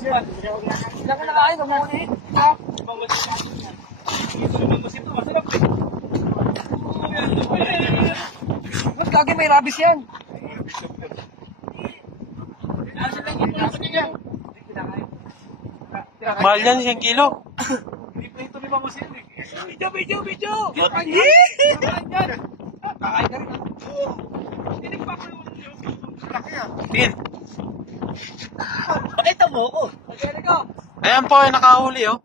Ilang ka nakain, kamunin. Lagi may rabies yan. Mahal yan, 1 kilo. Video! Kakain ka rin. Tin. Pakita mo ako. Ayan po, nakahuli oh.